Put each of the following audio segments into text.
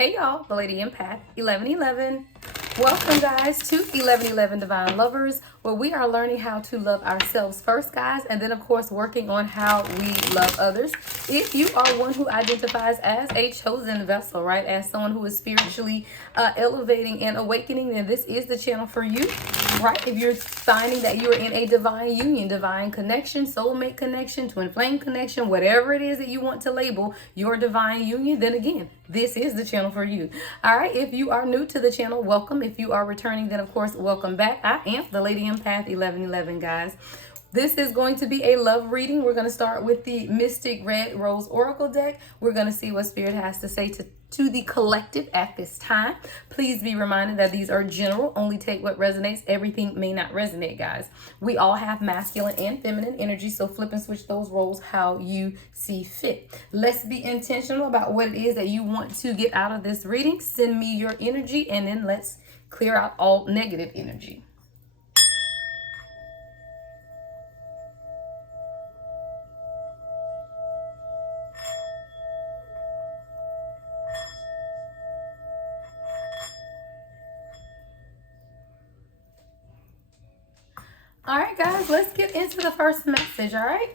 Hey y'all, the Lady Empath 1111. Welcome guys to 1111 Divine Lovers, where we are learning how to love ourselves first, guys, and then of course working on how we love others. If you are one who identifies as a chosen vessel, right, as someone who is spiritually elevating and awakening, then this is the channel for you, right? If you're finding that you're in a divine union, divine connection, soulmate connection, twin flame connection, whatever it is that you want to label your divine union, then again, this is the channel for you. All right, if you are new to the channel, welcome. If you are returning, then of course, welcome back. I am the Lady Empath 1111, guys. This is going to be a love reading. We're going to start with the Mystic Red Rose Oracle deck. We're going to see what Spirit has to say to the collective at this time. Please be reminded that these are general. Only take what resonates. Everything may not resonate, guys. We all have masculine and feminine energy, so flip and switch those roles how you see fit. Let's be intentional about what it is that you want to get out of this reading. Send me your energy, and then let's clear out all negative energy. All right, guys, let's get into the first message, all right?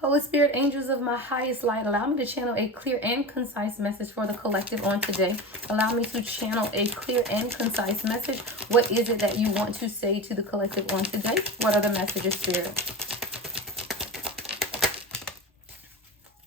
Holy Spirit, angels of my highest light, allow me to channel a clear and concise message for the collective on today. Allow me to channel a clear and concise message. What is it that you want to say to the collective on today? What are the messages, Spirit?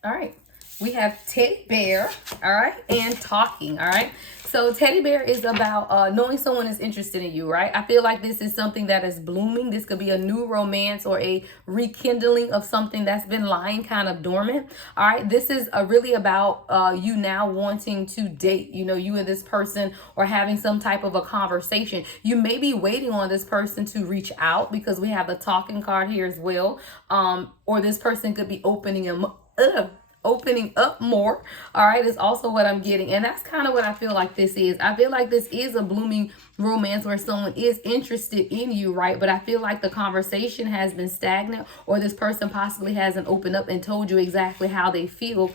All right, we have teddy bear, all right, and talking, all right? So teddy bear is about knowing someone is interested in you, right? I feel like this is something that is blooming. This could be a new romance or a rekindling of something that's been lying kind of dormant. All right, this is really about you now wanting to date, you know, you and this person, or having some type of a conversation. You may be waiting on this person to reach out because we have a talking card here as well. Or this person could be opening up more. All right, is also what I'm getting, and that's kind of what I feel like this is. I feel like this is a blooming romance where someone is interested in you, right? But I feel like the conversation has been stagnant, or this person possibly hasn't opened up and told you exactly how they feel.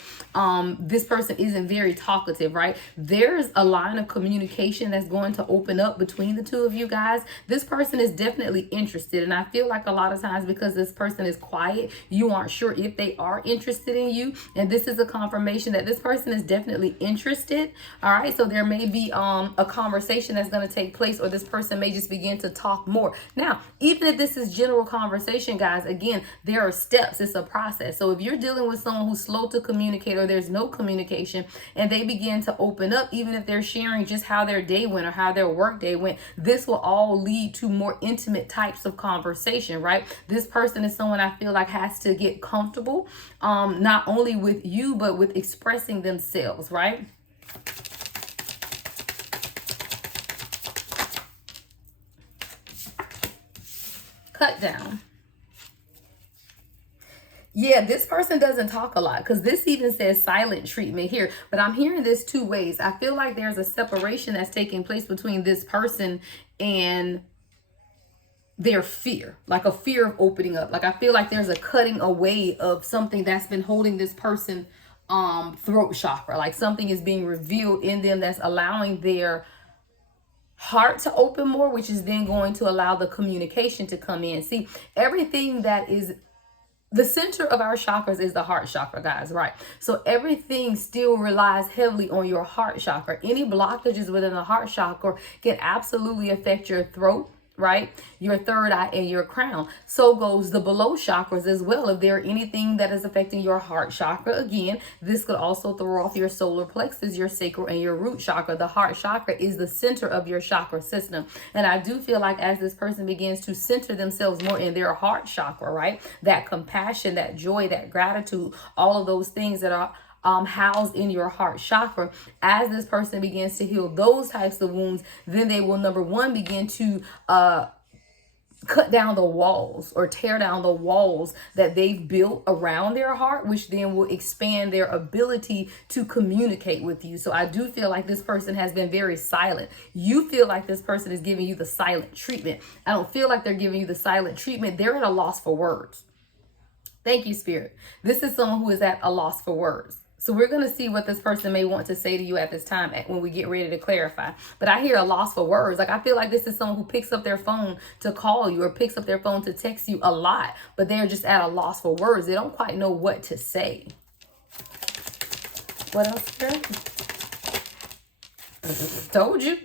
This person isn't very talkative, right? There's a line of communication that's going to open up between the two of you guys. This person is definitely interested, and I feel like a lot of times because this person is quiet, you aren't sure if they are interested in you. And this is a confirmation that this person is definitely interested. All right, so there may be a conversation that's going to take place, or this person may just begin to talk more. Now, even if this is general conversation, guys, again, there are steps. It's a process. So if you're dealing with someone who's slow to communicate, or there's no communication, and they begin to open up, even if they're sharing just how their day went or how their work day went, this will all lead to more intimate types of conversation, right? This person is someone I feel like has to get comfortable, not only with you, but with expressing themselves, right? Cut down. Yeah, this person doesn't talk a lot, because this even says silent treatment here, but I'm hearing this two ways. I feel like there's a separation that's taking place between this person and their fear, like a fear of opening up. Like I feel like there's a cutting away of something that's been holding this person throat chakra. Like something is being revealed in them that's allowing their heart to open more, which is then going to allow the communication to come in. See, everything that is the center of our chakras is the heart chakra, guys, right? So everything still relies heavily on your heart chakra. Any blockages within the heart chakra can absolutely affect your throat, right? Your third eye and your crown. So goes the below chakras as well. If there anything that is affecting your heart chakra, again, this could also throw off your solar plexus, your sacral, and your root chakra. The heart chakra is the center of your chakra system. And I do feel like as this person begins to center themselves more in their heart chakra, right? That compassion, that joy, that gratitude, all of those things that are housed in your heart chakra, as this person begins to heal those types of wounds, then they will, number one, begin to cut down the walls or tear down the walls that they've built around their heart, which then will expand their ability to communicate with you. So I do feel like this person has been very silent. You feel like this person is giving you the silent treatment. I don't feel like they're giving you the silent treatment. They're at a loss for words. Thank you, Spirit. This is someone who is at a loss for words. So we're going to see what this person may want to say to you at this time when we get ready to clarify. But I hear a loss for words. Like, I feel like this is someone who picks up their phone to call you or picks up their phone to text you a lot, but they're just at a loss for words. They don't quite know what to say. What else, girl? Told you.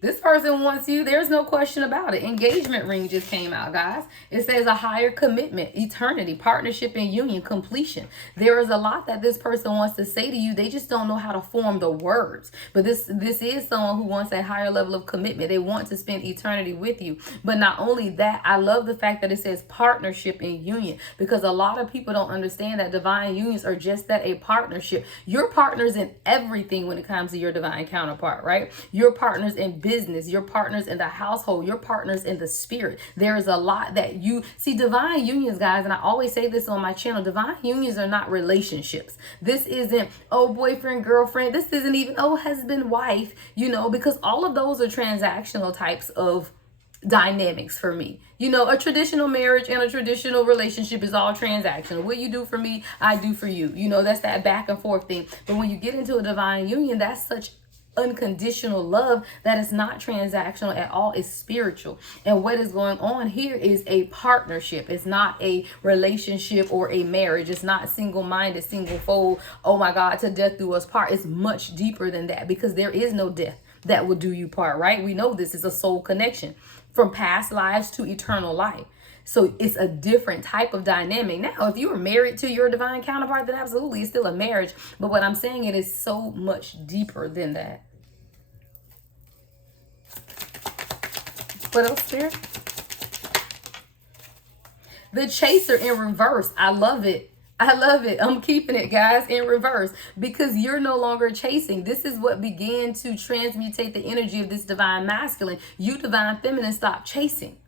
This person wants you. There's no question about it. Engagement ring just came out, guys. It says a higher commitment, eternity, partnership, and union, completion. There is a lot that this person wants to say to you. They just don't know how to form the words. But this is someone who wants a higher level of commitment. They want to spend eternity with you. But not only that, I love the fact that it says partnership and union, because a lot of people don't understand that divine unions are just that, a partnership. You're partners in everything when it comes to your divine counterpart, right? You're partners in business, your partners in the household, your partners in the spirit. There is a lot that you see. Divine unions, guys, and I always say this on my channel, divine unions are not relationships. This isn't, oh, boyfriend, girlfriend. This isn't even, oh, husband, wife, you know, because all of those are transactional types of dynamics for me. You know, a traditional marriage and a traditional relationship is all transactional. What you do for me, I do for you. You know, that's that back and forth thing. But when you get into a divine union, that's such unconditional love that is not transactional at all. It's spiritual. And what is going on here is a partnership. It's not a relationship or a marriage. It's not single-minded, single fold, oh my God, to death do us part. It's much deeper than that, because there is no death that will do you part, right? We know this is a soul connection from past lives to eternal life. So it's a different type of dynamic. Now, if you were married to your divine counterpart, then absolutely it's still a marriage. But what I'm saying, it is so much deeper than that. What else, Spirit? The chaser in reverse. I love it. I love it. I'm keeping it, guys, in reverse, because you're no longer chasing. This is what began to transmutate the energy of this divine masculine. You divine feminine, stop chasing.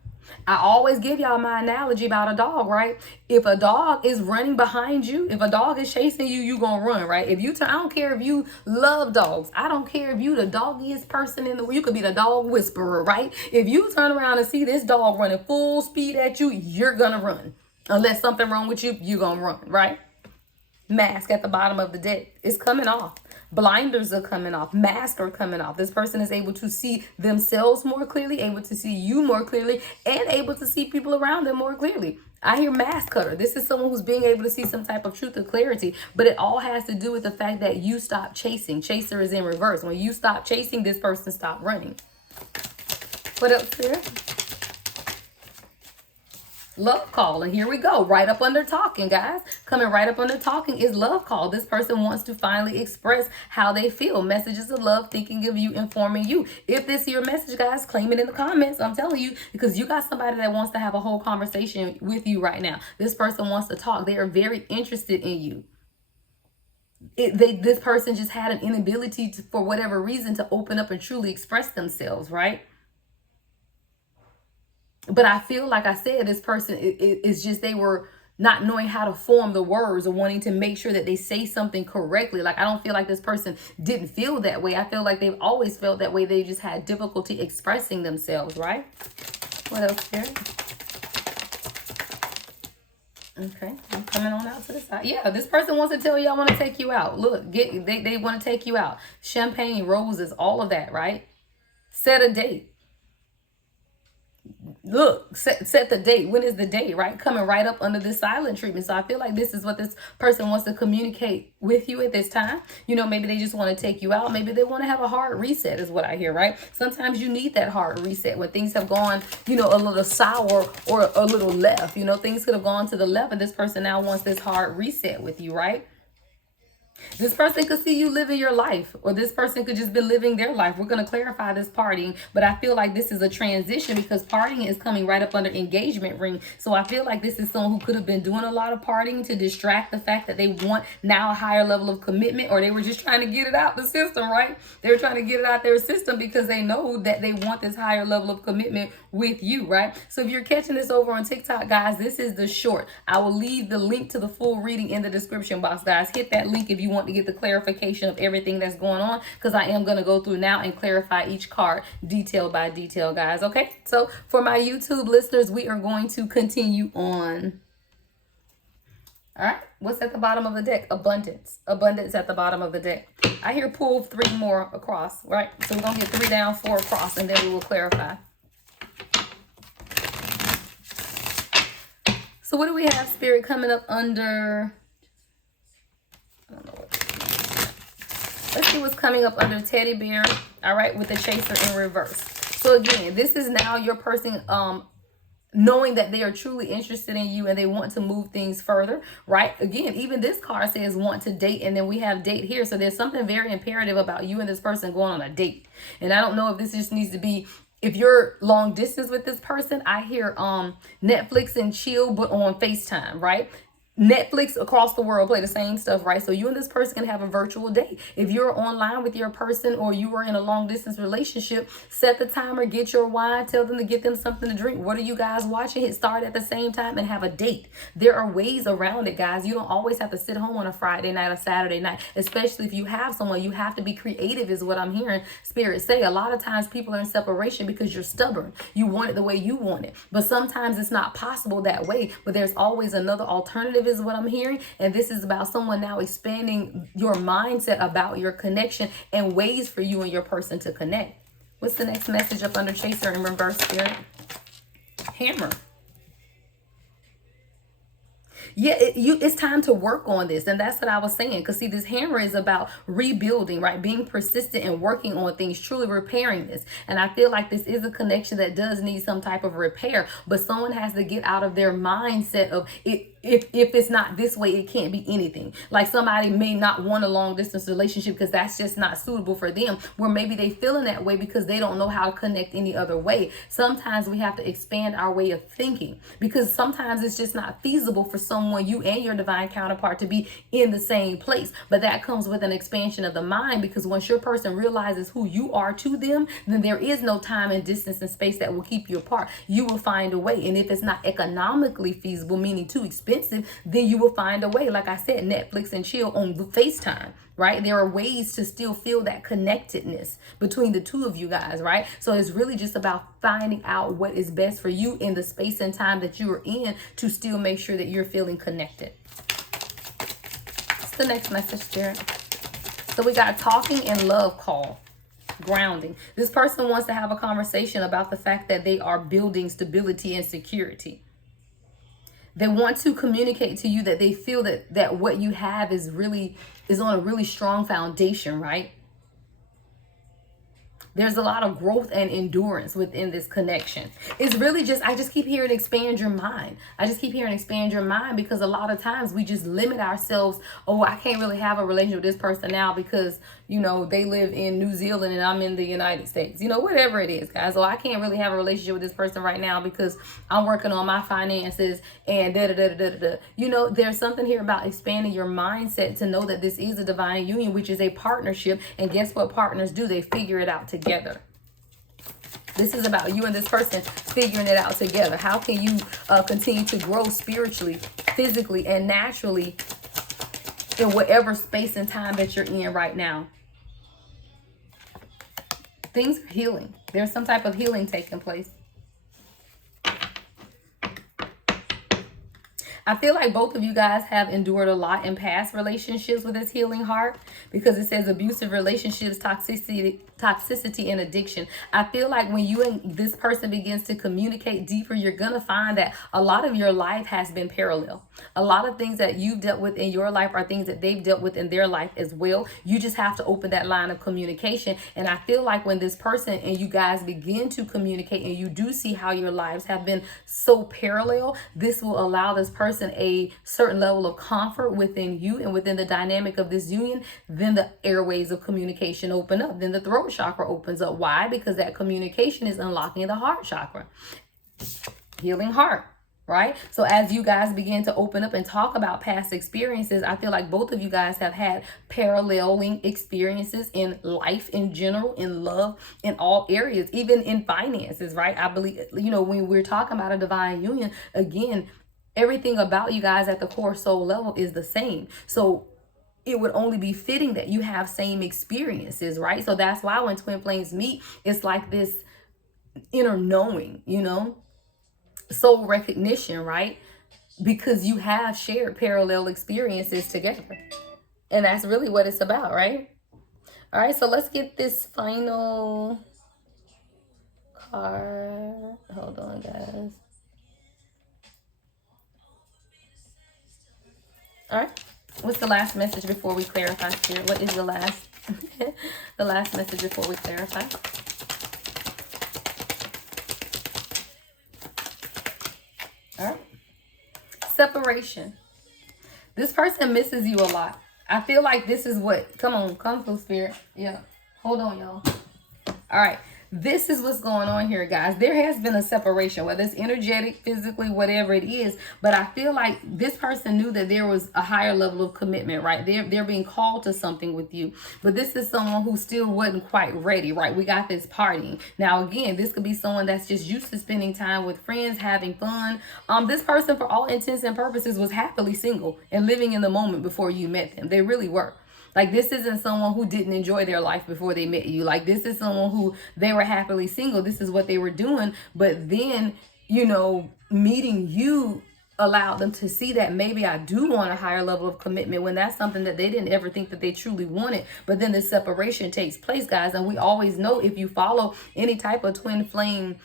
I always give y'all my analogy about a dog, right? If a dog is running behind you, if a dog is chasing you, you gonna run, right? If you turn, I don't care if you love dogs. I don't care if you the doggiest person in the world. You could be the dog whisperer, right? If you turn around and see this dog running full speed at you, you're gonna run. Unless something wrong with you, you're gonna run, right? Mask at the bottom of the deck is coming off. Blinders are coming off. Masks are coming off. This person is able to see themselves more clearly, able to see you more clearly, and able to see people around them more clearly. I hear mask cutter. This is someone who's being able to see some type of truth or clarity, but it all has to do with the fact that you stop chasing. Chaser is in reverse. When you stop chasing, this person stopped running. What else here? Love call. And here we go, right up under talking, guys. Coming right up under talking is love call. This person wants to finally express how they feel. Messages of love, thinking of you, informing you. If this is your message, guys, claim it in the comments. I'm telling you, because you got somebody that wants to have a whole conversation with you right now. This person wants to talk. They are very interested in you. This person just had an inability to, for whatever reason, to open up and truly express themselves, right? But I feel like I said, this person is just, they were not knowing how to form the words or wanting to make sure that they say something correctly. Like, I don't feel like this person didn't feel that way. I feel like they've always felt that way. They just had difficulty expressing themselves, right? What else here? Okay, I'm coming on out to the side. Yeah, this person wants to tell you, I want to take you out. Look, they want to take you out. Champagne, roses, all of that, right? Set a date. Look, set the date. When is the date, right? Coming right up under this silent treatment. So I feel like this is what this person wants to communicate with you at this time. You know, maybe they just want to take you out. Maybe they want to have a hard reset is what I hear, right? Sometimes you need that hard reset when things have gone, you know, a little sour or a little left. You know, things could have gone to the left, and this person now wants this hard reset with you, right? This person could see you living your life, or this person could just be living their life. We're going to clarify this partying, but I feel like this is a transition because partying is coming right up under engagement ring. So I feel like this is someone who could have been doing a lot of partying to distract the fact that they want now a higher level of commitment, or they were just trying to get it out the system, right? They were trying to get it out their system because they know that they want this higher level of commitment with you, right? So if you're catching this over on TikTok, guys, this is the short. I will leave the link to the full reading in the description box, guys. Hit that link if you want to get the clarification of everything that's going on, because I am going to go through now and clarify each card detail by detail, guys. Okay, so for my YouTube listeners, we are going to continue on. All right. What's at the bottom of the deck? Abundance. Abundance at the bottom of the deck. I hear pull 3 more across, right? So we're going to get 3 down, 4 across, and then we will clarify. So what do we have, Spirit, coming up under? I don't know what. Let's see what's coming up under Teddy Bear. All right, with the Chaser in reverse. So again, this is now your person knowing that they are truly interested in you and they want to move things further, right? Again, even this card says want to date, and then we have date here. So there's something very imperative about you and this person going on a date. And I don't know if this just needs to be, if you're long distance with this person, I hear Netflix and chill, but on FaceTime, right? Netflix across the world play the same stuff, right? So you and this person can have a virtual date. If you're online with your person or you are in a long distance relationship, set the timer, get your wine, tell them to get them something to drink. What are you guys watching? Hit start at the same time and have a date. There are ways around it, guys. You don't always have to sit home on a Friday night or Saturday night, especially if you have someone. You have to be creative is what I'm hearing Spirit say. A lot of times people are in separation because you're stubborn. You want it the way you want it. But sometimes it's not possible that way. But there's always another alternative is what I'm hearing. And this is about someone now expanding your mindset about your connection and ways for you and your person to connect. What's the next message up under Chaser in reverse, Spirit? Hammer. Yeah, it's time to work on this. And that's what I was saying. Because see, this hammer is about rebuilding, right? Being persistent and working on things, truly repairing this. And I feel like this is a connection that does need some type of repair. But someone has to get out of their mindset of it. If it's not this way, it can't be anything. Like somebody may not want a long distance relationship because that's just not suitable for them. Where maybe they feeling that way because they don't know how to connect any other way. Sometimes we have to expand our way of thinking because sometimes it's just not feasible for someone, you and your divine counterpart, to be in the same place. But that comes with an expansion of the mind, because once your person realizes who you are to them, then there is no time and distance and space that will keep you apart. You will find a way. And if it's not economically feasible, meaning too expensive, then you will find a way. Like I said, Netflix and chill on FaceTime, right? There are ways to still feel that connectedness between the two of you guys, right? So it's really just about finding out what is best for you in the space and time that you are in to still make sure that you're feeling connected. What's the next message, Spirit? So we got talking and love call. Grounding. This person wants to have a conversation about the fact that they are building stability and security. They want to communicate to you that they feel that what you have is on a really strong foundation, right? There's a lot of growth and endurance within this connection. It's really just, I just keep hearing expand your mind. I just keep hearing expand your mind because a lot of times we just limit ourselves. Oh, I can't really have a relationship with this person now because, you know, they live in New Zealand and I'm in the United States. You know, whatever it is, guys. Oh, I can't really have a relationship with this person right now because I'm working on my finances and da-da-da-da-da-da. You know, there's something here about expanding your mindset to know that this is a divine union, which is a partnership. And guess what partners do? They figure it out together. This is about you and this person figuring it out together. How can you continue to grow spiritually, physically, and naturally in whatever space and time that you're in right now? Things are healing. There's some type of healing taking place. I feel like both of you guys have endured a lot in past relationships with this healing heart, because it says abusive relationships, toxicity and addiction. I feel like when you and this person begins to communicate deeper, you're going to find that a lot of your life has been parallel. A lot of things that you've dealt with in your life are things that they've dealt with in their life as well. You just have to open that line of communication. And I feel like when this person and you guys begin to communicate and you do see how your lives have been so parallel, this will allow this person a certain level of comfort within you and within the dynamic of this union. Then the airways of communication open up. Then the throat chakra opens up. Why? Because that communication is unlocking the heart chakra. Healing heart, right? So as you guys begin to open up and talk about past experiences, I feel like both of you guys have had paralleling experiences in life in general, in love, in all areas, even in finances, right? I believe, you know, when we're talking about a divine union, again, everything about you guys at the core soul level is the same. So it would only be fitting that you have same experiences, right? So that's why when twin flames meet, it's like this inner knowing, you know, soul recognition, right? because you have shared parallel experiences together. And that's really what it's about, right? All right, so let's get this final card. Hold on, guys. All right. What's the last message before we clarify, Spirit? What is the last the last message before we clarify? All right. Separation. This person misses you a lot. I feel like this is what, come on, come through, Spirit. Yeah. Hold on, y'all. All right. This is what's going on here, guys. There has been a separation, whether it's energetic, physically, whatever it is. But I feel like this person knew that there was a higher level of commitment, right? They're being called to something with you. But this is someone who still wasn't quite ready, right? We got this partying. Now, again, this could be someone that's just used to spending time with friends, having fun. This person, for all intents and purposes, was happily single and living in the moment before you met them. They really were. Like, this isn't someone who didn't enjoy their life before they met you. Like, this is someone who, they were happily single. This is what they were doing. But then, you know, meeting you allowed them to see that maybe I do want a higher level of commitment, when that's something that they didn't ever think that they truly wanted. But then the separation takes place, guys. And we always know, if you follow any type of twin flame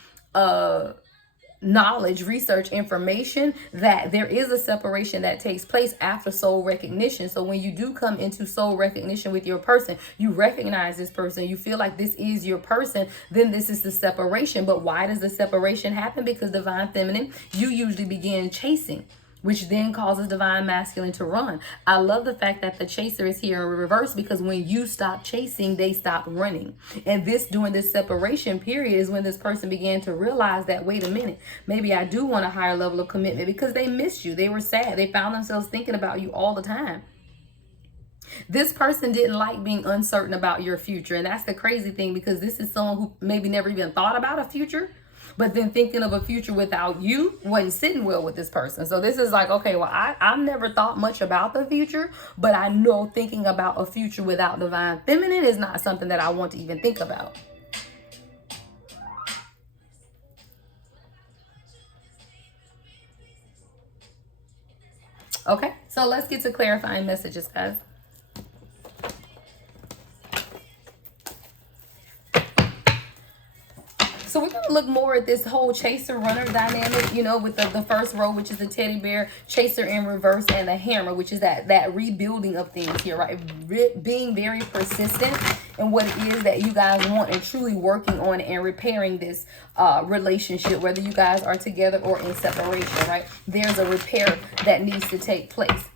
knowledge, research, information, that there is a separation that takes place after soul recognition. So when you do come into soul recognition with your person, you recognize this person, you feel like this is your person, then this is the separation. But why does the separation happen? Because divine feminine, you usually begin chasing, which then causes divine masculine to run. I love the fact that the chaser is here in reverse, because when you stop chasing, they stop running. And this, during this separation period, is when this person began to realize that, wait a minute, maybe I do want a higher level of commitment, because they missed you. They were sad. They found themselves thinking about you all the time. This person didn't like being uncertain about your future. And that's the crazy thing, because this is someone who maybe never even thought about a future. But then thinking of a future without you wasn't sitting well with this person. So this is like, okay, well, I've never thought much about the future, but I know thinking about a future without divine feminine is not something that I want to even think about. Okay, so let's get to clarifying messages, guys. So we're going to look more at this whole chaser-runner dynamic, you know, with the first row, which is the teddy bear, chaser in reverse, and the hammer, which is that rebuilding of things here, right? Being very persistent in what it is that you guys want, and truly working on and repairing this relationship, whether you guys are together or in separation, right? There's a repair that needs to take place.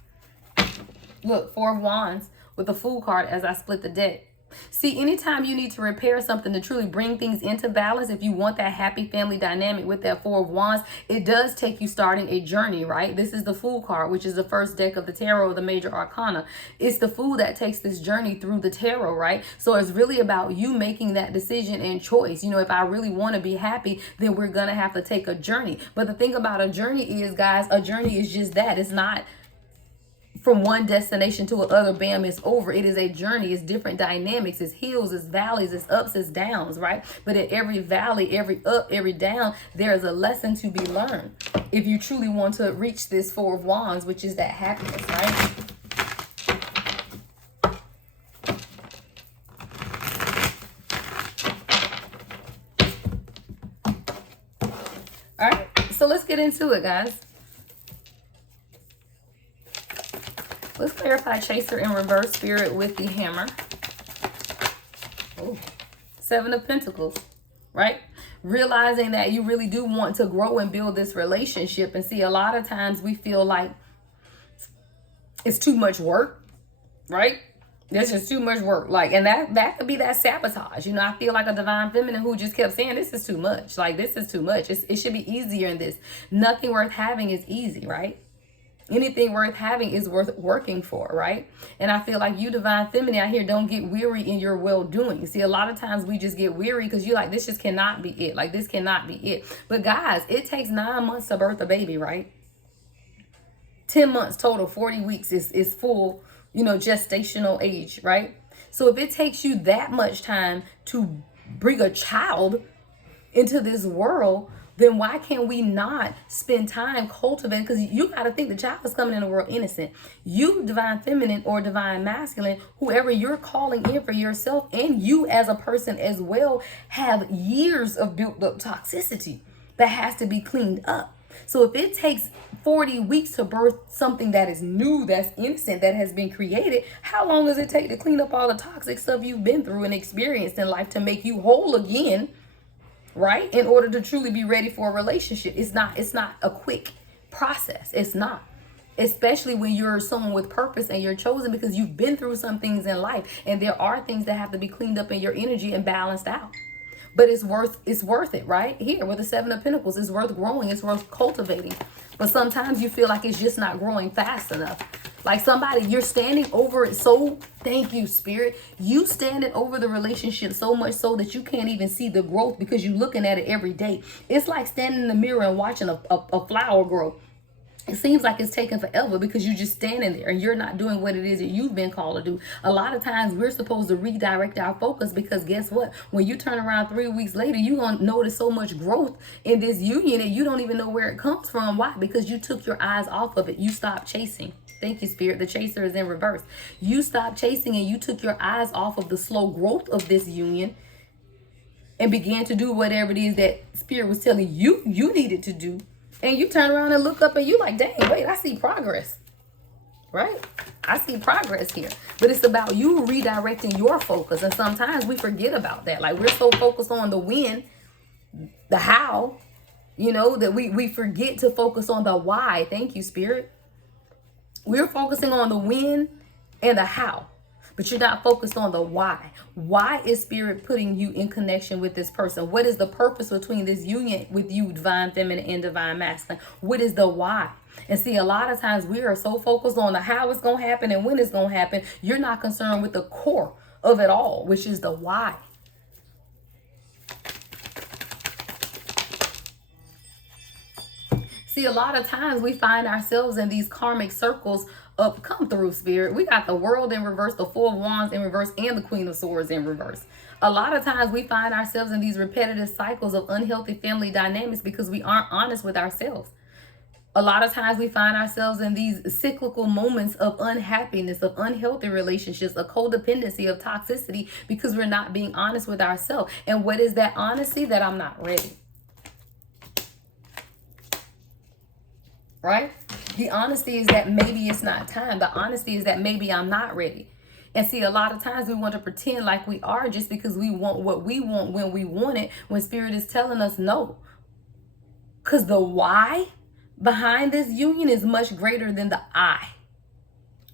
Look, 4 of Wands with the Fool card as I split the deck. See, anytime you need to repair something to truly bring things into balance, if you want that happy family dynamic with that 4 of Wands, it does take you starting a journey, right? This is the Fool card, which is the first deck of the tarot, the major arcana. It's the Fool that takes this journey through the tarot, right? So it's really about you making that decision and choice. You know, if I really want to be happy, then we're going to have to take a journey. But the thing about a journey is, guys, a journey is just that. It's not from one destination to another, bam, it's over. It is a journey. It's different dynamics. It's hills, it's valleys, it's ups, it's downs, right? But at every valley, every up, every down, there is a lesson to be learned if you truly want to reach this 4 of Wands, which is that happiness, right? All right, so let's get into it, guys. Let's clarify chaser in reverse, spirit, with the hammer. Oh, 7 of Pentacles, right? Realizing that you really do want to grow and build this relationship. And see, a lot of times we feel like it's too much work, right? There's just too much work. Like, and that could be that sabotage. You know, I feel like a divine feminine who just kept saying, this is too much. Like, this is too much. It should be easier in this. Nothing worth having is easy, right? Anything worth having is worth working for, right? And I feel like you, divine feminine, out here, don't get weary in your well-doing. See, a lot of times we just get weary because you're like, this just cannot be it. Like, this cannot be it. But guys, it takes 9 months to birth a baby, right? 10 months total, 40 weeks is full, you know, gestational age, right? So if it takes you that much time to bring a child into this world, then why can't we not spend time cultivating? Because you got to think the child is coming in the world innocent. You, divine feminine or divine masculine, whoever you're calling in for yourself, and you as a person as well, have years of built up toxicity that has to be cleaned up. So if it takes 40 weeks to birth something that is new, that's innocent, that has been created, how long does it take to clean up all the toxic stuff you've been through and experienced in life to make you whole again, right? In order to truly be ready for a relationship. It's not a quick process. It's not. Especially when you're someone with purpose and you're chosen, because you've been through some things in life, and there are things that have to be cleaned up in your energy and balanced out. But it's worth it, right? Here with the Seven of Pentacles, it's worth growing, it's worth cultivating. But sometimes you feel like it's just not growing fast enough. Like somebody, you're standing over it so, thank you, Spirit. You standing over the relationship so much so that you can't even see the growth because you're looking at it every day. It's like standing in the mirror and watching a flower grow. It seems like it's taking forever because you're just standing there and you're not doing what it is that you've been called to do. A lot of times we're supposed to redirect our focus, because guess what? When you turn around 3 weeks later, you're going to notice so much growth in this union and you don't even know where it comes from. Why? Because you took your eyes off of it. You stopped chasing. Thank you, Spirit. The chaser is in reverse. You stopped chasing and you took your eyes off of the slow growth of this union and began to do whatever it is that Spirit was telling you needed to do. And you turn around and look up and you like, dang, wait, I see progress, right? I see progress here. But it's about you redirecting your focus. And sometimes we forget about that. Like we're so focused on the when, the how, that we forget to focus on the why. Thank you, Spirit. We're focusing on the when and the how, but you're not focused on the why. Why is Spirit putting you in connection with this person? What is the purpose between this union with you, divine feminine and divine masculine? What is the why? And see, a lot of times we are so focused on the how it's going to happen and when it's going to happen. You're not concerned with the core of it all, which is the why. See, a lot of times we find ourselves in these karmic circles of come through, Spirit. We got the World in reverse, the Four of Wands in reverse, and the Queen of Swords in reverse. A lot of times we find ourselves in these repetitive cycles of unhealthy family dynamics because we aren't honest with ourselves. A lot of times we find ourselves in these cyclical moments of unhappiness, of unhealthy relationships, of codependency, of toxicity, because we're not being honest with ourselves. And what is that honesty? That I'm not ready. Right? The honesty is that maybe it's not time. The honesty is that maybe I'm not ready. And see, a lot of times we want to pretend like we are just because we want what we want when we want it, when Spirit is telling us no. Because the why behind this union is much greater than the I.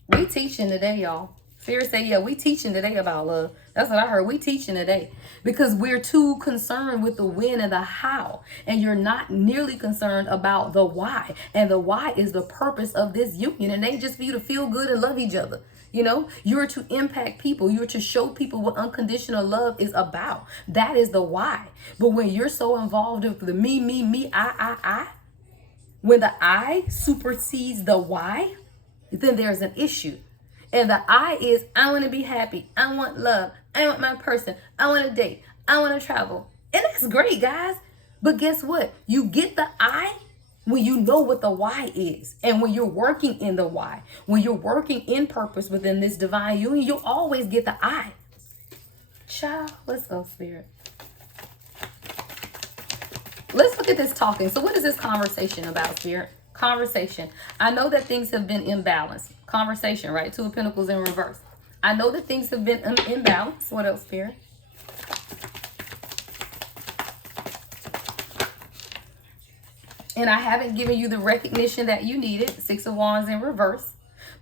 We teaching today, y'all. Spirit say, yeah, we teaching today about love. That's what I heard. We teaching today because we're too concerned with the when and the how. And you're not nearly concerned about the why. And the why is the purpose of this union. And it ain't just for you to feel good and love each other. You're to impact people. You're to show people what unconditional love is about. That is the why. But when you're so involved with the me, I, when the I supersedes the why, then there's an issue. And the I is, I want to be happy. I want love. I want my person. I want to date. I want to travel. And that's great, guys. But guess what? You get the I when you know what the why is. And when you're working in the why, when you're working in purpose within this divine union, you'll always get the I. Child, let's go, Spirit. Let's look at this talking. So what is this conversation about, Spirit? Conversation. I know that things have been imbalanced. Conversation, right? Two of Pentacles in reverse. I know that things have been imbalanced. What else, Spirit? And I haven't given you the recognition that you needed. Six of Wands in reverse.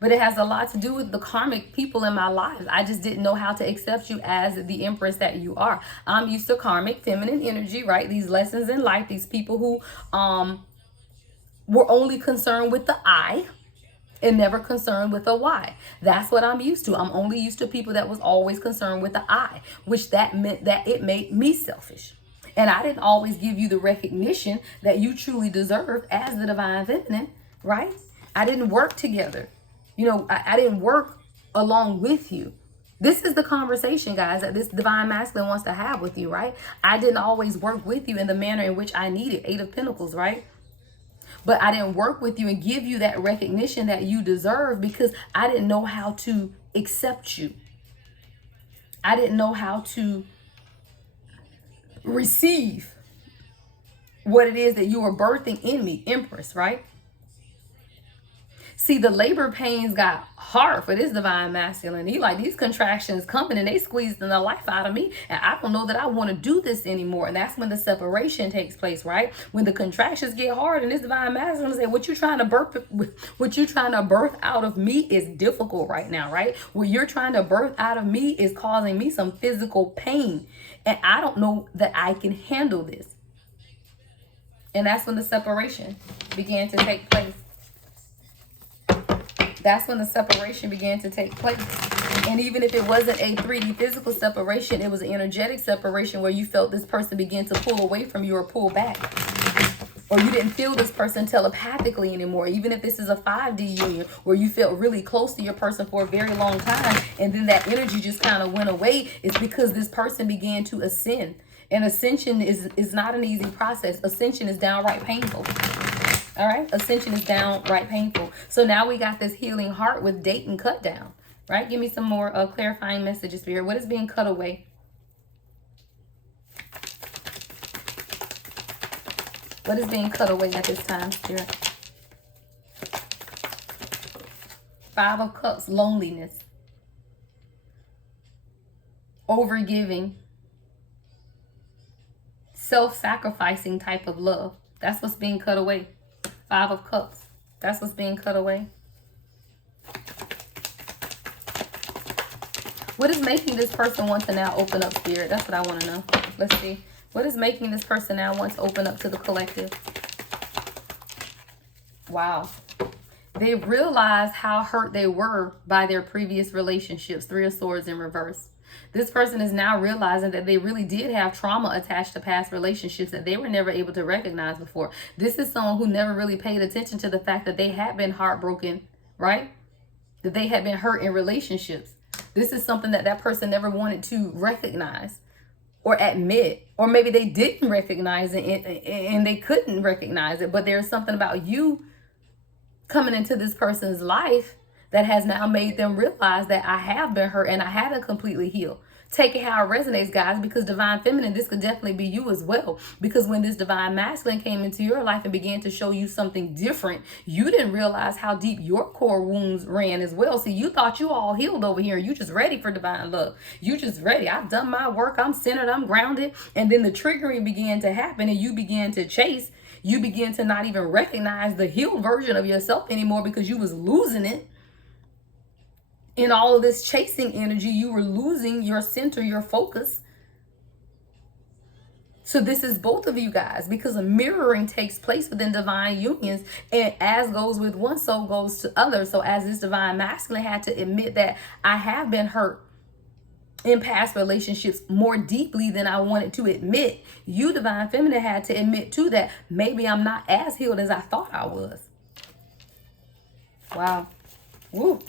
But it has a lot to do with the karmic people in my life. I just didn't know how to accept you as the Empress that you are. I'm used to karmic feminine energy, right? These lessons in life, these people who were only concerned with the I and never concerned with the why. That's what I'm used to. I'm only used to people that was always concerned with the I, which that meant that it made me selfish. And I didn't always give you the recognition that you truly deserved as the divine feminine, right? I didn't work together. I didn't work along with you This is the conversation, guys, that this divine masculine wants to have with you, right? I didn't always work with you in the manner in which I needed. 8 of Pentacles, right? But I didn't work with you and give you that recognition that you deserve because I didn't know how to accept you. I didn't know how to receive what it is that you were birthing in me, Empress, right? See, the labor pains got hard for this divine masculine. He like, these contractions coming and they squeezing the life out of me. And I don't know that I want to do this anymore. And that's when the separation takes place, right? When the contractions get hard and this divine masculine say, what you trying to birth out of me is difficult right now, right? What you're trying to birth out of me is causing me some physical pain. And I don't know that I can handle this. And that's when the separation began to take place. That's when the separation began to take place. And even if it wasn't a 3D physical separation, it was an energetic separation where you felt this person begin to pull away from you or pull back. Or you didn't feel this person telepathically anymore. Even if this is a 5D union where you felt really close to your person for a very long time and then that energy just kind of went away, it's because this person began to ascend. And ascension is not an easy process. Ascension is downright painful. All right, ascension is downright painful. So now we got this healing heart with date and cut down, right? Give me some more clarifying messages, Spirit. What is being cut away? What is being cut away at this time, Spirit? 5 of Cups, loneliness, overgiving, self-sacrificing type of love. That's what's being cut away. 5 of Cups. That's what's being cut away. What is making this person want to now open up, Spirit? That's what I want to know. Let's see. What is making this person now want to open up to the collective? Wow. They realized how hurt they were by their previous relationships. 3 of Swords in reverse. This person is now realizing that they really did have trauma attached to past relationships that they were never able to recognize before. This is someone who never really paid attention to the fact that they had been heartbroken, right? That they had been hurt in relationships. This is something that that person never wanted to recognize or admit, or maybe they didn't recognize it and they couldn't recognize it. But there's something about you coming into this person's life that has now made them realize that I have been hurt and I haven't completely healed. Take it how it resonates, guys, because divine feminine, this could definitely be you as well. Because when this divine masculine came into your life and began to show you something different, you didn't realize how deep your core wounds ran as well. See, you thought you all healed over here. You just ready for divine love. You just ready. I've done my work. I'm centered. I'm grounded. And then the triggering began to happen and you began to chase. You began to not even recognize the healed version of yourself anymore because you was losing it. In all of this chasing energy, you were losing your center, your focus. So this is both of you guys, because a mirroring takes place within divine unions, and as goes with one, so goes to others. So as this divine masculine had to admit that I have been hurt in past relationships more deeply than I wanted to admit, you divine feminine had to admit too that maybe I'm not as healed as I thought I was. Wow. Woo.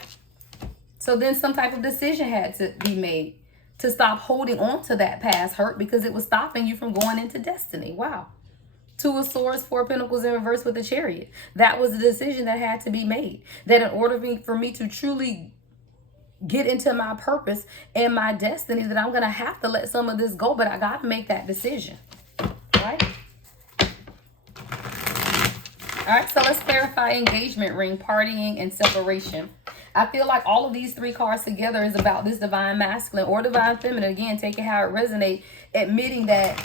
So then some type of decision had to be made to stop holding on to that past hurt because it was stopping you from going into destiny. Wow. 2 of Swords, 4 of Pentacles in reverse with the Chariot. That was a decision that had to be made. That in order for me to truly get into my purpose and my destiny, that I'm going to have to let some of this go, but I got to make that decision. Right? All right, so let's clarify engagement ring, partying, and separation. I feel like all of these 3 cards together is about this divine masculine or divine feminine. Again, take it how it resonates, admitting that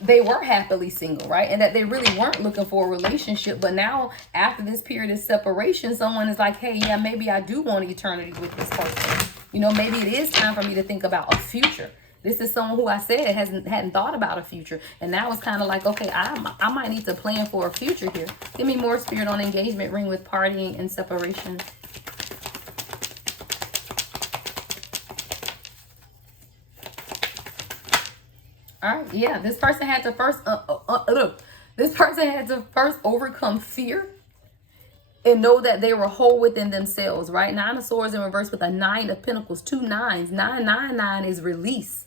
they were happily single, right? And that they really weren't looking for a relationship. But now, after this period of separation, someone is like, hey, yeah, maybe I do want eternity with this person. You know, maybe it is time for me to think about a future. This is someone who I said hadn't thought about a future. And now it's kind of like, okay, I might need to plan for a future here. Give me more, Spirit, on engagement ring with partying and separation. All right, yeah, this person had to first overcome fear and know that they were whole within themselves, right? Nine of Swords in reverse with a Nine of Pentacles, 2 nines. 999 is release.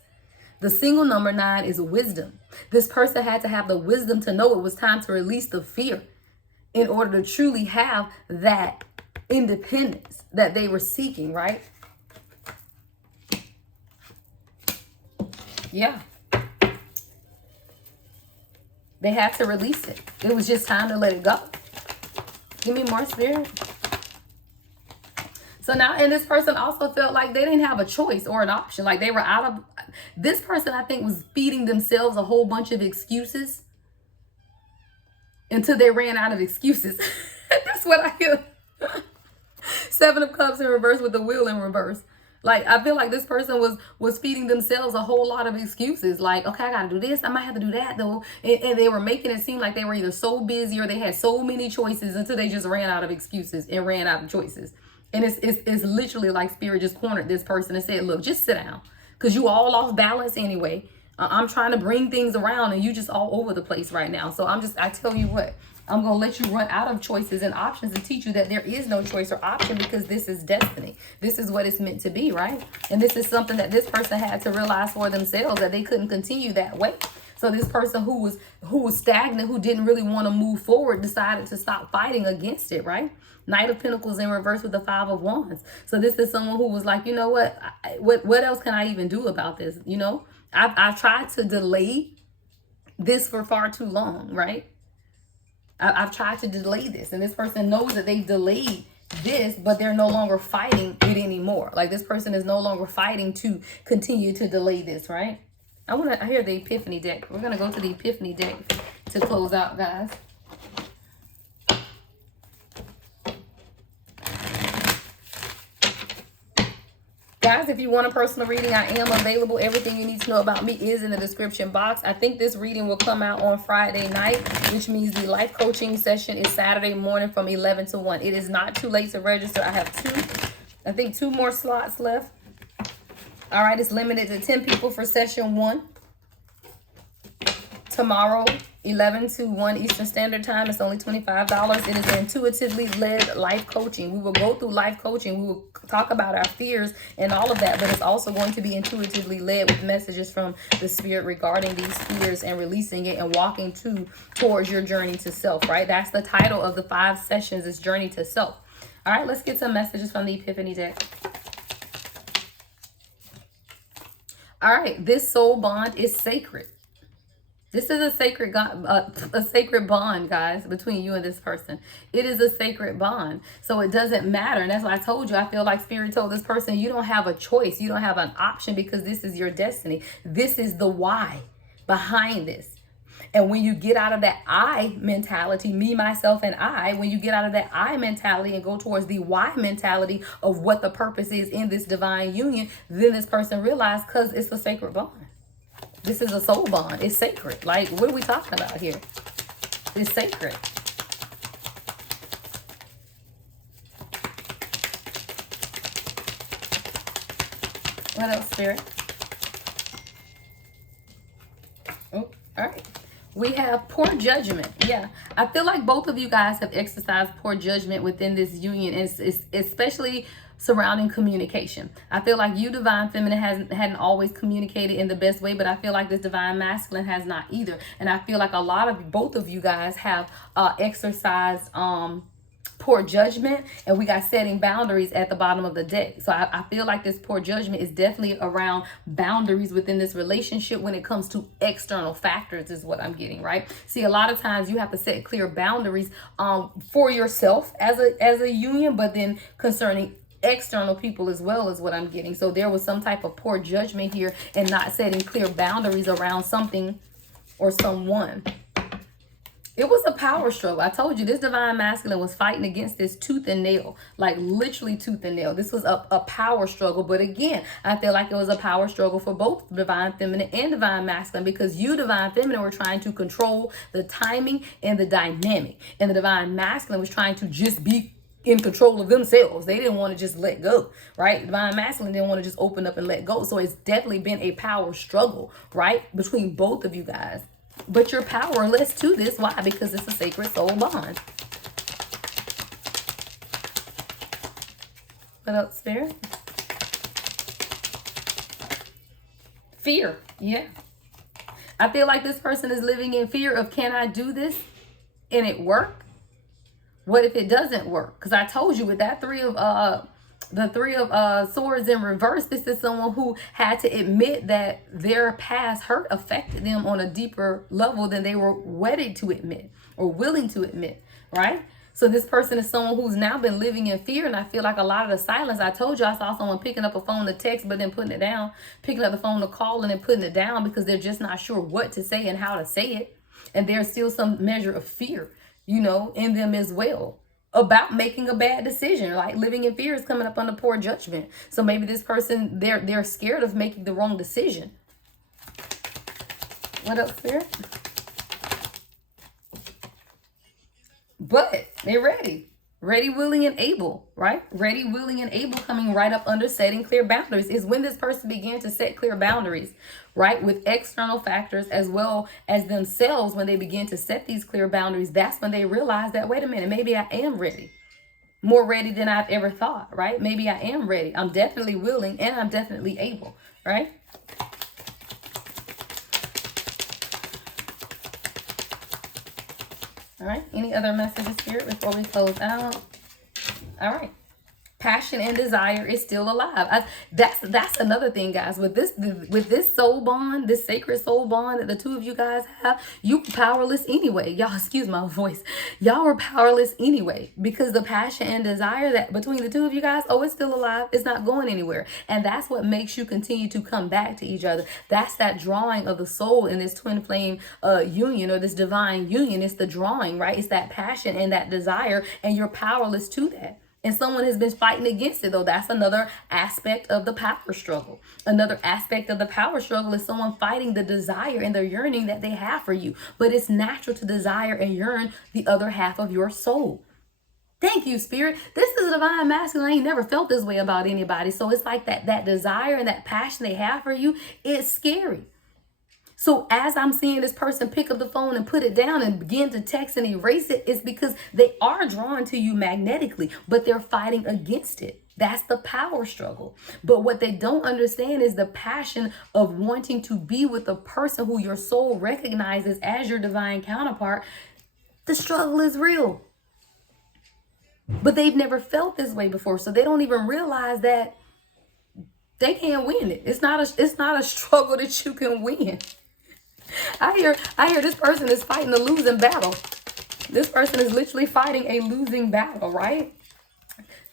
The single number 9 is wisdom. This person had to have the wisdom to know it was time to release the fear in order to truly have that independence that they were seeking, right? Yeah. They had to release it. It was just time to let it go. Give me more, Spirit. So now, and this person also felt like they didn't have a choice or an option. Like they were out of, this person I think was feeding themselves a whole bunch of excuses until they ran out of excuses. That's what I hear. 7 of Cups in reverse with the Wheel in reverse. Like, I feel like this person was feeding themselves a whole lot of excuses. Like, okay, I got to do this. I might have to do that, though. And they were making it seem like they were either so busy or they had so many choices until they just ran out of excuses and ran out of choices. And it's literally like Spirit just cornered this person and said, look, just sit down. Because you all off balance anyway. I'm trying to bring things around and you just all over the place right now. So I tell you what. I'm going to let you run out of choices and options and teach you that there is no choice or option because this is destiny. This is what it's meant to be, right? And this is something that this person had to realize for themselves, that they couldn't continue that way. So this person who was stagnant, who didn't really want to move forward, decided to stop fighting against it, right? Knight of Pentacles in reverse with the 5 of Wands. So this is someone who was like, you know what? What else can I even do about this? You know, I've tried to delay this for far too long, right? I've tried to delay this, and this person knows that they've delayed this, but they're no longer fighting it anymore. Like this person is no longer fighting to continue to delay this, right? I hear the Epiphany deck. We're going to go to the Epiphany deck to close out, guys. Guys, if you want a personal reading, I am available. Everything you need to know about me is in the description box. I think this reading will come out on Friday night, which means the life coaching session is Saturday morning from 11 to 1. It is not too late to register. I have two more slots left. All right, it's limited to 10 people for session 1. Tomorrow, 11 to 1 Eastern Standard Time. It's only $25. It is intuitively led life coaching. We will go through life coaching. We will talk about our fears and all of that, but it's also going to be intuitively led with messages from the Spirit regarding these fears and releasing it and walking towards your journey to self, right? That's the title of the 5 sessions, is Journey to Self. All right, let's get some messages from the Epiphany deck. All right, this soul bond is sacred. This is a sacred bond, guys, between you and this person. It is a sacred bond. So it doesn't matter. And that's why I told you, I feel like Spirit told this person, you don't have a choice. You don't have an option because this is your destiny. This is the why behind this. And when you get out of that I mentality, me, myself, and I, when you get out of that I mentality and go towards the why mentality of what the purpose is in this divine union, then this person realizes, because it's a sacred bond. This is a soul bond. It's sacred. Like, what are we talking about here? It's sacred. What else, Spirit? Oh, all right. We have poor judgment. Yeah, I feel like both of you guys have exercised poor judgment within this union, and especially surrounding communication. I feel like you, Divine Feminine, hadn't always communicated in the best way, but I feel like this Divine Masculine has not either. And I feel like both of you guys have exercised poor judgment, and we got setting boundaries at the bottom of the deck. So I feel like this poor judgment is definitely around boundaries within this relationship when it comes to external factors, is what I'm getting, right? See, a lot of times you have to set clear boundaries for yourself as a union, but then concerning external people as well, is what I'm getting. So there was some type of poor judgment here and not setting clear boundaries around something or someone. It was a power struggle. I told you, this Divine Masculine was fighting against this tooth and nail, like literally tooth and nail. This was a power struggle. But again, I feel like it was a power struggle for both Divine Feminine and Divine Masculine, because you, Divine Feminine, were trying to control the timing and the dynamic. And the Divine Masculine was trying to just be in control of themselves. They didn't want to just let go, right? Divine Masculine didn't want to just open up and let go. So it's definitely been a power struggle, right, between both of you guys. But you're powerless to this. Why? Because it's a sacred soul bond. What else, Spirit? Fear. Yeah. I feel like this person is living in fear of, can I do this and it work? What if it doesn't work? Because I told you with that the three of swords in reverse, this is someone who had to admit that their past hurt affected them on a deeper level than they were ready to admit or willing to admit, right? So this person is someone who's now been living in fear. And I feel like a lot of the silence, I told you, I saw someone picking up a phone to text, but then putting it down, picking up the phone to call and then putting it down because they're just not sure what to say and how to say it. And there's still some measure of fear, you know, in them as well about making a bad decision. Like living in fear is coming up under poor judgment. So maybe this person, they're scared of making the wrong decision. What else, Spirit? But they're ready. Ready, willing, and able, right? Ready, willing, and able coming right up under setting clear boundaries is when this person began to set clear boundaries, right? With external factors as well as themselves. When they begin to set these clear boundaries, that's when they realize that, wait a minute, maybe I am ready. More ready than I've ever thought, right? Maybe I am ready. I'm definitely willing and I'm definitely able, right? All right. Any other messages, Spirit, before we close out? All right. Passion and desire is still alive. That's another thing, guys. With this soul bond, this sacred soul bond that the two of you guys have, you powerless anyway. Y'all, excuse my voice. Y'all are powerless anyway because the passion and desire that between the two of you guys, oh, it's still alive. It's not going anywhere. And that's what makes you continue to come back to each other. That's that drawing of the soul in this twin flame union or this divine union. It's the drawing, right? It's that passion and that desire, and you're powerless to that. And someone has been fighting against it, though. That's another aspect of the power struggle. Another aspect of the power struggle is someone fighting the desire and the yearning that they have for you. But it's natural to desire and yearn the other half of your soul. Thank you, Spirit. This is a divine masculine. I ain't never felt this way about anybody. So it's like that desire and that passion they have for you, it's scary. So as I'm seeing this person pick up the phone and put it down and begin to text and erase it, it's because they are drawn to you magnetically, but they're fighting against it. That's the power struggle. But what they don't understand is the passion of wanting to be with the person who your soul recognizes as your divine counterpart. The struggle is real. But they've never felt this way before, so they don't even realize that they can't win it. It's not a struggle that you can win. I hear this person is fighting a losing battle. This person is literally fighting a losing battle, right?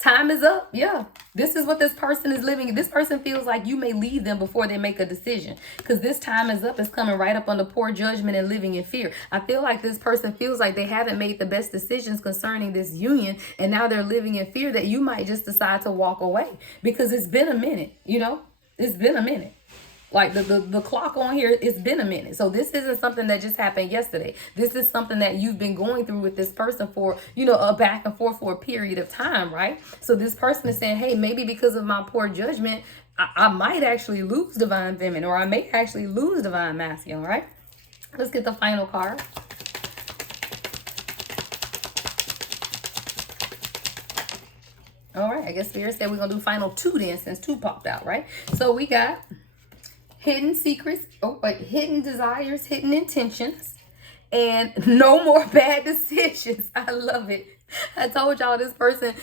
Time is up. Yeah. This is what this person is living. This person feels like you may leave them before they make a decision because this time is up. It's coming right up under poor judgment and living in fear. I feel like this person feels like they haven't made the best decisions concerning this union, and now they're living in fear that you might just decide to walk away because it's been a minute, you know? It's been a minute. Like the clock on here, it's been a minute. So this isn't something that just happened yesterday. This is something that you've been going through with this person for, you know, a back and forth for a period of time, right? So this person is saying, hey, maybe because of my poor judgment, I might actually lose divine feminine, or I may actually lose divine masculine, right? Let's get the final card. All right, I guess Spirit said we're going to do final two then, since two popped out, right? So we got hidden secrets, hidden desires, hidden intentions, and no more bad decisions. I love it. I told y'all this person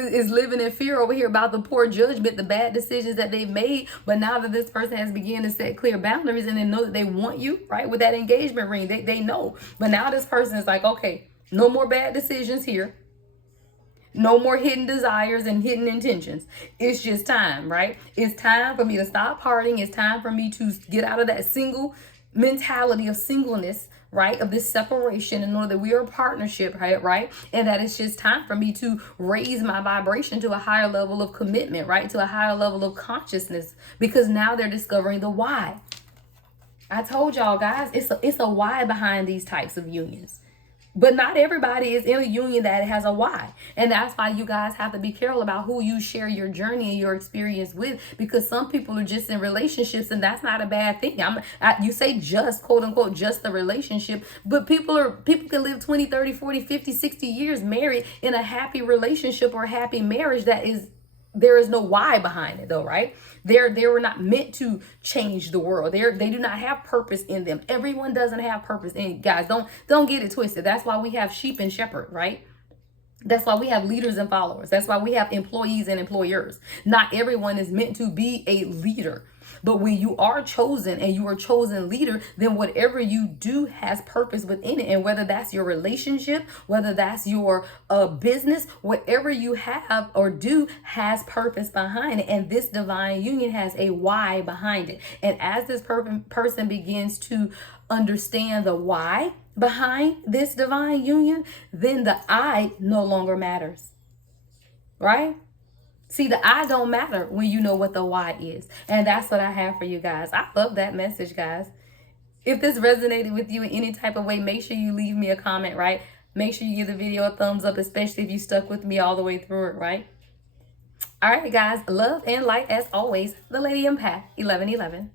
is living in fear over here about the poor judgment, the bad decisions that they've made. But now that this person has begun to set clear boundaries and they know that they want you, right, with that engagement ring, they know. But now this person is like, okay, no more bad decisions here. No more hidden desires and hidden intentions. It's just time, right? It's time for me to stop partying. It's time for me to get out of that single mentality of singleness, right? Of this separation, and know that we are a partnership, right? And that it's just time for me to raise my vibration to a higher level of commitment, right? To a higher level of consciousness, because now they're discovering the why. I told y'all guys, it's a why behind these types of unions. But not everybody is in a union that has a why. And that's why you guys have to be careful about who you share your journey and your experience with, because some people are just in relationships, and that's not a bad thing. You say just, quote unquote, just the relationship, but people can live 20, 30, 40, 50, 60 years married in a happy relationship or happy marriage that is there is no why behind it though, right? They were not meant to change the world. They do not have purpose in them. Everyone doesn't have purpose in, guys. Don't get it twisted. That's why we have sheep and shepherd, right? That's why we have leaders and followers. That's why we have employees and employers. Not everyone is meant to be a leader. But when you are chosen and you are chosen leader, then whatever you do has purpose within it. And whether that's your relationship, whether that's your business, whatever you have or do has purpose behind it. And this divine union has a why behind it. And as this person begins to understand the why behind this divine union, then the I no longer matters, right? See, the I don't matter when you know what the why is. And that's what I have for you guys. I love that message, guys. If this resonated with you in any type of way, make sure you leave me a comment, right? Make sure you give the video a thumbs up, especially if you stuck with me all the way through it, right? All right, guys. Love and light as always. The Lady Empath 1111.